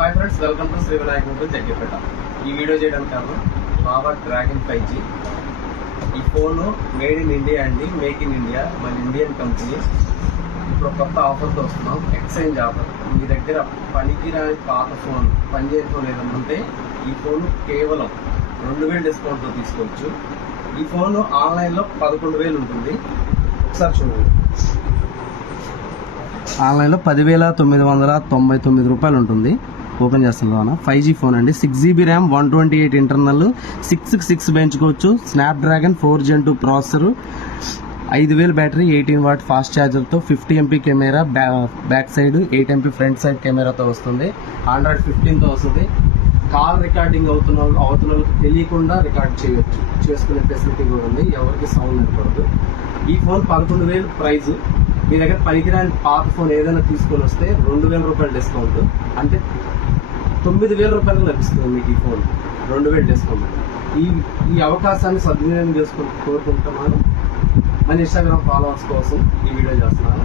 Hi friends, welcome to Shri Vinayak mobile Jaggepeta. ఈ video చేయడానికి కారణం లావా డ్రాగన్ 5G. ఈ ఫోన్ మేడ్ ఇన్ ఇండియా అండి, మేక్ ఇన్ ఇండియా, మన ఇండియన్ కంపెనీ. ఇప్పుడు కొత్త ఆఫర్తో వస్తున్నాం, ఎక్స్చేంజ్ ఆఫర్. మీ దగ్గర పనికిరాని పాత ఫోన్, పనిచేసే ఫోన్ ఏదైనా ఉంటే ఈ ఫోన్ కేవలం 2000 డిస్కౌంట్తో తీసుకోవచ్చు. ఈ ఫోన్ ఆన్లైన్లో 11,000 ఉంటుంది. ఒకసారి చూడండి, ఆన్లైన్లో 10,999 రూపాయలు ఉంటుంది. ఓపెన్ చేస్తున్నాను. 5G ఫోన్ అండి, 6GB ర్యామ్, 128 ఇంటర్నల్, 6 పెంచుకోవచ్చు. Snapdragon 4 Gen 2 processor, 5,000 battery, 18 watt fast ఛార్జర్తో, 50 MP camera back side, 8 MP front side కెమెరాతో వస్తుంది. Android 15తో వస్తుంది. కాల్ రికార్డింగ్ అవుతున్న వాళ్ళకి తెలియకుండా రికార్డ్ చేయొచ్చు, చేసుకునే ఫెసిలిటీ కూడా ఉంది. ఎవరికి సౌండ్ వినకూడదు. ఈ ఫోన్ 11,000 ప్రైస్. మీ దగ్గర పనికిరాని పాత ఫోన్ ఏదైనా తీసుకొని వస్తే 2,000 రూపాయలు డిస్కౌంట్, అంటే 9,000 రూపాయలు లభిస్తుంది మీకు ఈ ఫోన్, 2,000 డిస్కౌంట్. ఈ అవకాశాన్ని సద్వినియోగం చేసుకుని కోరుకుంటున్నాను. మన ఇన్స్టాగ్రామ్ ఫాలోవర్స్ కోసం ఈ వీడియో చేస్తున్నాను.